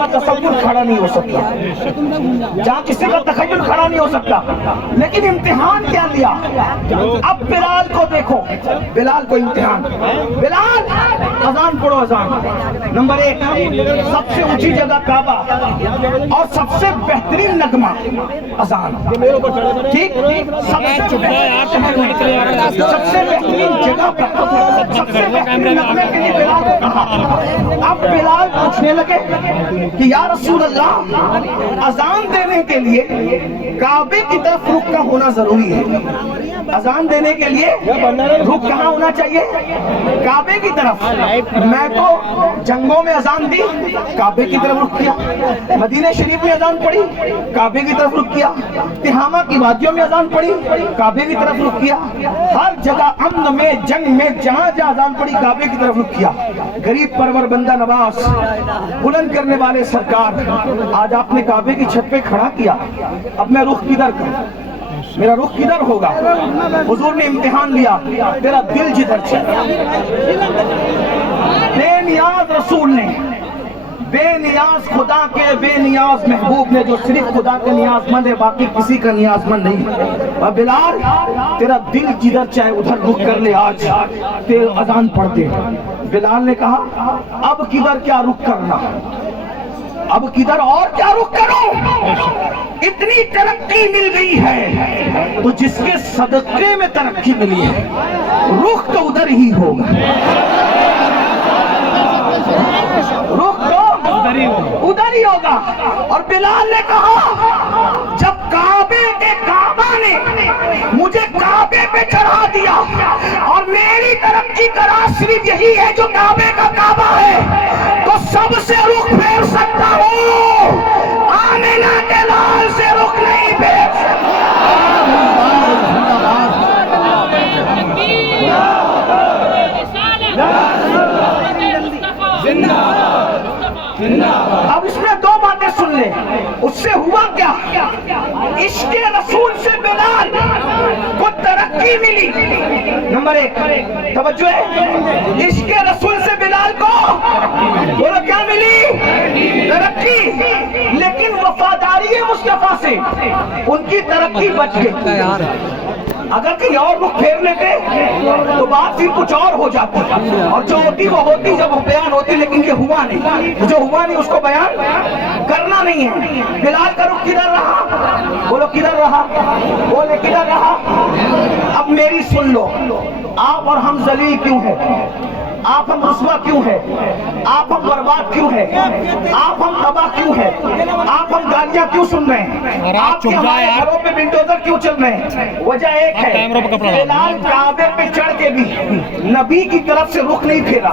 کا تصور کھڑا نہیں ہو سکتا، جہاں کسی کا تخیل کھڑا نہیں ہو سکتا، لیکن امتحان کیا لیا؟ اب بلال کو دیکھو، بلال کو امتحان، بلال اذان پڑھو، اذان نمبر 1، سب سے اونچی جگہ کعبہ اور سب سے بہترین نغمہ اذان، ٹھیک، سب سے بہترین جگہ پر سب سے بہترین نغمے کے لیے بلال کو کہا۔ اب بلال پوچھنے لگے کہ یا رسول اللہ، اذان دینے کے لیے کعبے کی طرف رخ کا ہونا ضروری ہے، اذان دینے کے لیے رخ کہاں ہونا چاہیے؟ کعبے کی طرف۔ میں تو جنگوں میں اذان دی، کعبے کی طرف رخ کیا، مدینہ شریف میں اذان پڑھی، کعبے کی طرف رخ کیا، تہامہ کی وادیوں میں اذان پڑھی، کعبے کی طرف رخ کیا، ہر جگہ امن میں، جنگ میں، جہاں جہاں اذان پڑھی کعبے کی طرف رخ کیا۔ غریب پرور بندہ نواز، بلند کرنے والے سرکار، آج آپ نے کعبے کی چھت پہ کھڑا کیا، اب میں رخ کدھر کروں؟ میرا رخ کدھر ہوگا؟ حضور نے امتحان لیا، تیرا دل جدھر چاہے۔ بے نیاز رسول نے، بے نیاز خدا کے بے نیاز محبوب نے، جو صرف خدا کے نیاز مند ہے، باقی کسی کا نیاز مند نہیں۔ اور بلال، تیرا دل جدھر چاہے ادھر رخ کر لے، آج تیرے اذان پڑھتے۔ بلال نے کہا اب کدھر کیا رخ کرنا، اب کدھر اور کیا رخ کروں؟ اتنی ترقی مل گئی ہے تو جس کے صدقے میں ترقی ملی ہے، رخ تو ادھر ہی ہوگا، رخ تو ادھر ہی ہوگا۔ اور بلال نے کہا جب کعبے کے کعبہ نے مجھے کعبے پہ چڑھا دیا اور میری ترقی کا راز صرف یہی ہے جو کعبے کا کعبہ ہے، تو سب سے رخ پھیر سکتا ہوں، آمینہ کے لال سے رخ نہیں پھیر سکتا۔ اب اس میں دو باتیں سن لیں، اس سے ہوا کیا؟ عشق رسول سے بلال کو ترقی ملی۔ نمبر 1 توجہ ہے، عشق رسول سے بلال کو بولو کیا ملی؟ ترقی۔ لیکن وفاداری مصطفیٰ سے ان کی ترقی بچ گئی۔ اگر کہیں اور رخ پھیر لیتے تو بات پھر کچھ اور ہو جاتی، اور جو ہوتی وہ ہوتی جب وہ بیان ہوتی، لیکن یہ ہوا نہیں، جو ہوا نہیں اس کو بیان کرنا نہیں ہے۔ بلال کا رخ کدھر رہا؟ بولو کدھر رہا؟ بولے کدھر رہا؟ اب میری سن لو، آپ اور ہم ذلیل کیوں ہیں؟ آپ ہم رسوا کیوں ہیں؟ آپ ہم برباد کیوں ہیں؟ آپ ہم تباہ کیوں ہیں؟ آپ ہم گالیاں کیوں سن رہے ہیں؟ آپ کے ہمارے گھروں پہ بلڈوزر کیوں چل رہے ہیں؟ وجہ ایک ہے، بلال کعبے پہ چڑھ کے بھی نبی کی طرف سے رخ نہیں پھیرا،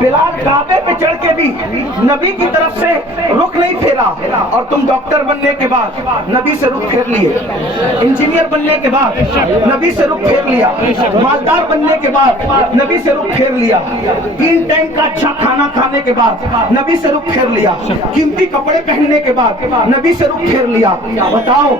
بلال کعبے پہ چڑھ کے بھی نبی کی طرف سے رخ نہیں پھیرا۔ اور تم ڈاکٹر بننے کے بعد نبی سے رخ پھیر لیے، انجینئر بننے کے بعد نبی سے رخ پھیر لیا، مالدار بننے کے بعد نبی سے رخ پھیر لیا، 3 ٹائم کا اچھا کھانا کھانے کے بعد نبی سے رخ پھیر لیا، قیمتی کپڑے پہننے کے بعد نبی سے رخ پھیر لیا۔ بتاؤ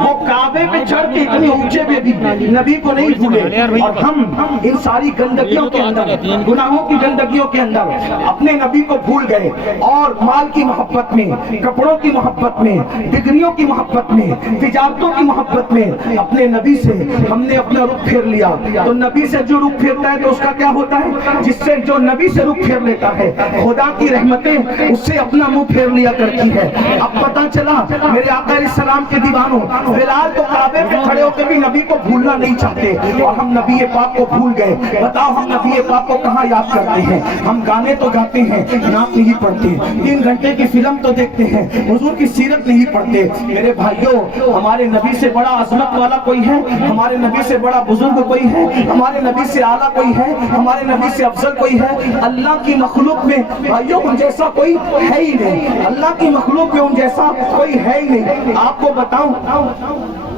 وہ کعبے پہ چڑھ کے اتنے اونچے پہ بھی نبی کو نہیں بھولے، اور ہم ان ساری گندگیوں کے اندر، گناہوں کی گندگیوں کے اندر اپنے نبی کو بھول گئے، اور مال کی محبت میں، کپڑوں کی محبت میں، ڈگریوں کی محبت میں، تجارتوں کی محبت میں اپنے نبی سے ہم نے اپنا رخ پھیر لیا۔ تو نبی سے جو رخ پھیرتا ہے تو اس کا کیا ہوتا ہے؟ جس سے جو نبی سے رخ پھیر لیتا ہے، خدا کی رحمتیں اس سے اپنا منہ پھیر لیا کرتی ہے۔ اب پتہ چلا میرے آقا علیہ السلام کے دیوانوں، بلال تو کعبے پہ کھڑے ہو کے بھی نبی کو بھولنا نہیں چاہتے، اور ہم نبی پاک کو بھول گئے۔ بتاؤ ہم نبی پاک کو کہاں یاد کرتے ہیں؟ ہم گانے تو گاتے ہیں، نعت نہیں پڑھتے، 3 گھنٹے کی فلم تو دیکھتے ہیں، حضور کی سیرت نہیں پڑھتے۔ میرے بھائیوں، ہمارے نبی سے بڑا عظمت والا کوئی ہے؟ ہمارے نبی سے بڑا بزرگ کوئی ہے؟ ہمارے نبی سے اعلیٰ کوئی ہے؟ ہمارے نبی سے افضل کوئی ہے؟ اللہ کی مخلوق میں بھائیوں ان جیسا کوئی ہے ہی نہیں، اللہ کی مخلوق میں ان جیسا کوئی ہے ہی نہیں۔ آپ کو بتاؤں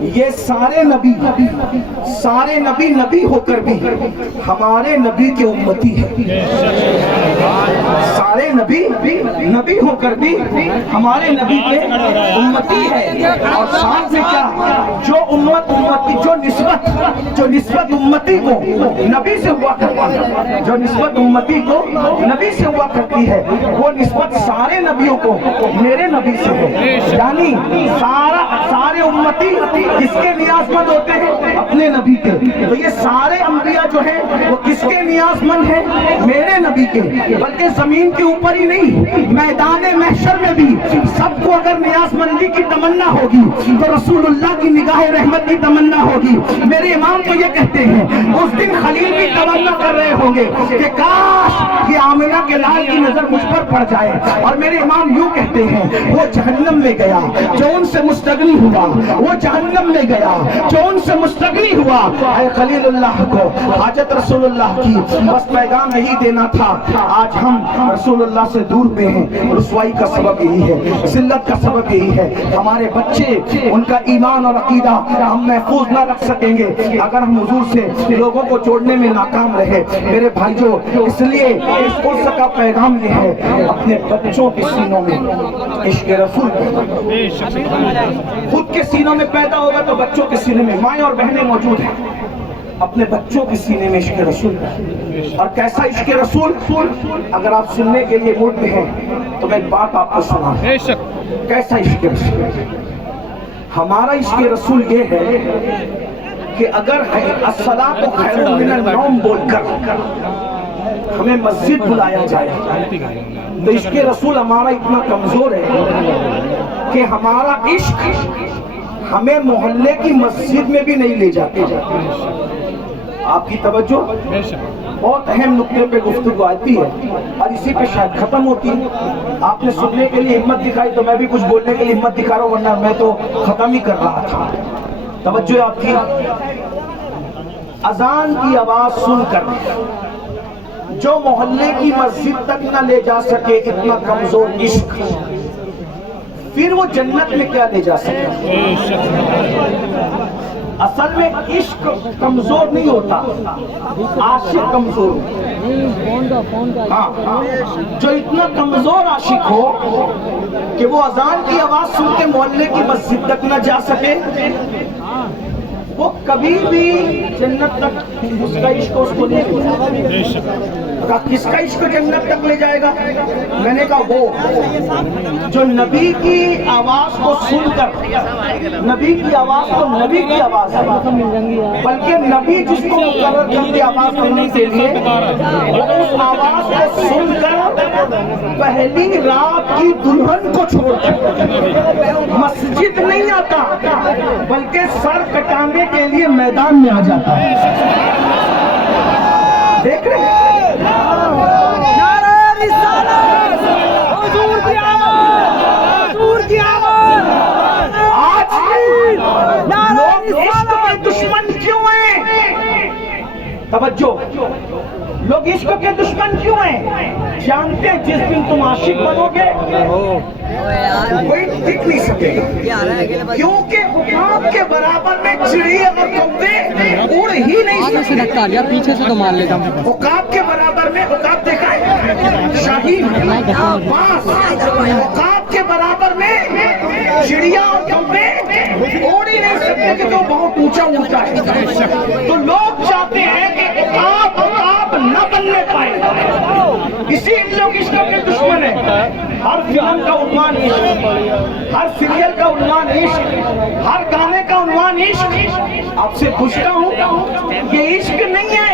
یہ سارے نبی نبی ہو کر بھی ہمارے نبی کے امتی ہیں. سارے نبی ہو کر بھی ہمارے نبی کے امتی ہے. اور ساتھ میں کیا، جو نسبت امتی کو نبی سے ہوا کرتی ہے، جو نسبت امتی کو نبی سے ہوا کرتی ہے، وہ نسبت سارے نبیوں کو میرے نبی سے ہے. یعنی سارے امتی کس کے نیاز مند ہوتے ہیں؟ اپنے نبی کے. تو یہ سارے انبیاء جو ہیں وہ کس کے نیاز مند ہیں؟ میرے نبی کے. بلکہ زمین کے اوپر ہی نہیں، میدان محشر میں بھی سب کو اگر نیاز مندی کی تمنا ہوگی تو رسول اللہ کی نگاہ رحمت کی تمنا ہوگی. میرے امام تو یہ کہتے ہیں اس دن خلیل بھی تمنا کر رہے ہوں گے کہ کاش یہ آمنہ کے لال کی نظر مجھ پر پڑ جائے. اور میرے امام یوں کہتے ہیں وہ جہنم میں گیا جو ان سے مستغنی ہوا، وہ جہنم میں گیا جو ان سے مستغنی ہوا. اے خلیل اللہ کو حاجت رسول اللہ کی بس پیغام نہیں دینا تھا. آج ہم رسول اللہ سے دور پہ ہیں. رسوائی کا سبب یہی ہے، ذلت کا سبب یہی ہے. ہمارے بچے، ان کا ایمان اور عقیدہ ہم محفوظ نہ رکھ سکیں گے اگر ہم حضور سے لوگوں کو جوڑنے میں ناکام رہے. میرے بھائیو، اس لیے اس قرص کا پیغام یہ ہے، اپنے بچوں کے سینوں میں عشق رسول خود کے سینوں میں پیدا ہوگا تو بچوں کے سینے میں مائیں اور بہنیں موجود ہیں. اپنے بچوں کے سینے میں عشق رسول. اور کیسا عشق رسول؟ اگر آپ سننے کے لیے موڈ میں ہیں تو میں ایک بات آپ کو سنا. کیسا عشق رسول؟ ہمارا عشق رسول یہ ہے کہ اگر الصلاۃ خیر من النوم بول کر ہمیں مسجد بلایا جائے تو عشق رسول ہمارا اتنا کمزور ہے کہ ہمارا عشق ہمیں محلے کی مسجد میں بھی نہیں لے جاتے. آپ کی توجہ، بہت اہم نقطے پہ گفتگو آتی ہے اور اسی پہ شاید ختم ہوتی ہے. آپ نے سننے کے لیے ہمت دکھائی تو میں بھی کچھ بولنے کے لیے ہمت دکھا رہا ہوں، ورنہ میں تو ختم ہی کر رہا تھا. توجہ آپ کی. اذان کی آواز سن کر جو محلے کی مسجد تک نہ لے جا سکے اتنا کمزور عشق، پھر وہ جنت میں کیا لے جا سکے؟ اصل میں عشق کمزور نہیں ہوتا، عاشق کمزور ہوتا. ہاں، جو اتنا کمزور عاشق ہو کہ وہ اذان کی آواز سن کے محلے کی مسجد تک نہ جا سکے، وہ کبھی بھی جنت تک اس کا عشق اس کو نہیں لے جائے. کس کا عشق جنت تک لے جائے گا؟ میں نے کہا وہ جو نبی کی آواز کو سن کر، نبی کی آواز تو نبی کی آواز ہے، بلکہ نبی جس کو مقرر کرتے آواز سننے کے لیے، وہ اس آواز کو سن کر پہلی رات کی دلہن کو چھوڑ کر مسجد نہیں آتا بلکہ سر کٹانے کے لیے میدان میں آ جاتا ہے. دیکھ رہے ہیں دشمن کیوں ہیں؟ توجہ، لوگ عشق کے دشمن کیوں ہیں؟ جانتے ہیں جس دن تم عاشق بنو گے کوئی ٹک نہیں سکے گا، کیونکہ عقاب کے برابر میں چڑی اور کوے اڑ ہی نہیں سکتے. پیچھے سے تو مار لیتا ہوں. عقاب کے برابر میں، عقاب دیکھا ہے شاہین، باز، عقاب کے برابر میں چڑیا اور کوے اڑ ہی نہیں سکتے کہ تو بہت اونچا اونچا ہے. تو لوگ چاہتے ہیں کہ عقاب نہ بننے پائے، اسی لوگ عشق کے دشمن ہیں. ہر فلم کا عنوان عشق، ہر سیریل کا عنوان عشق، ہر گانے کا عنوان عشق. آپ سے پوچھتا ہوں یہ عشق نہیں ہے،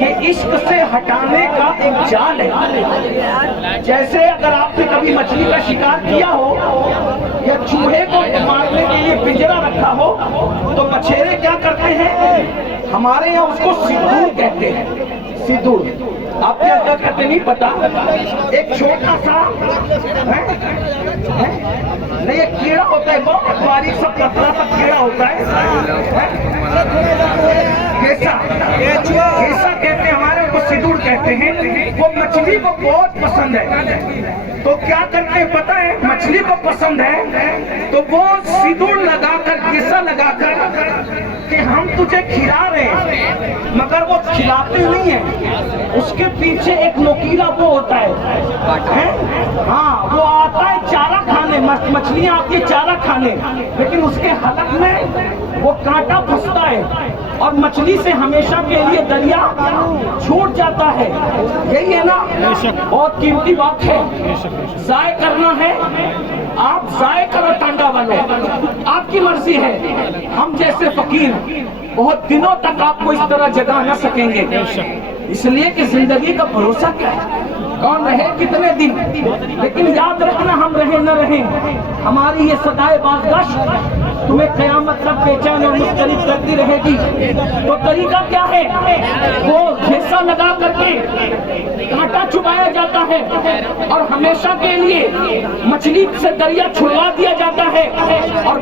یہ عشق سے ہٹانے کا ایک جال ہے. جیسے اگر آپ نے کبھی مچھلی کا شکار کیا ہو یا چوہے کو مارنے کے لیے پنجرا رکھا ہو تو مچھیرے کیا کرتے ہیں؟ ہمارے یہاں اس کو سندور کہتے ہیں. سندور آپ کیا کہتے نہیں پتا. ایک چھوٹا سا نہیں، ایک کیڑا ہوتا ہے، بہت باریک سا پتلا سا کیڑا ہوتا ہے، کیسا کہتے ہیں ہمارے کو، سندور کہتے ہیں. وہ مچھلی کو بہت پسند ہے. تو کیا کرتے ہیں پتہ ہے؟ مچھلی کو پسند ہے تو وہ سیدور لگا کر کیسا لگا کر کہ ہم تجھے کھلا رہے ہیں، مگر وہ کھلاتے نہیں ہیں، اس کے پیچھے ایک نوکیلا وہ ہوتا ہے، ہاں وہ آتا ہے چارہ کھانے، مچھلیاں آتی ہیں چارہ کھانے، لیکن اس کے حلق میں وہ کانٹا پھنستا ہے اور مچھلی سے ہمیشہ کے لیے دریا چھوٹ جاتا ہے۔ یہی ہے نا، بہت قیمتی بات ہے، ضائع کرنا ہے آپ ضائع کرو ٹانڈا والے، آپ کی مرضی ہے۔ ہم جیسے فقیر بہت دنوں تک آپ کو اس طرح جگا نہ سکیں گے، اس لیے کہ زندگی کا بھروسہ کیا ہے، کون رہے کتنے دن، لیکن یاد رکھنا ہم رہیں نہ رہیں، ہماری یہ صدائے بازگشت تمہیں قیامت تک بے چین اور مختلف کرتی رہے گی۔ تو طریقہ کیا ہے؟ وہ گھیسا لگا کر کے کانٹا چبایا جاتا ہے اور ہمیشہ کے لیے مچھلی سے دریا چھڑوا دیا جاتا ہے اور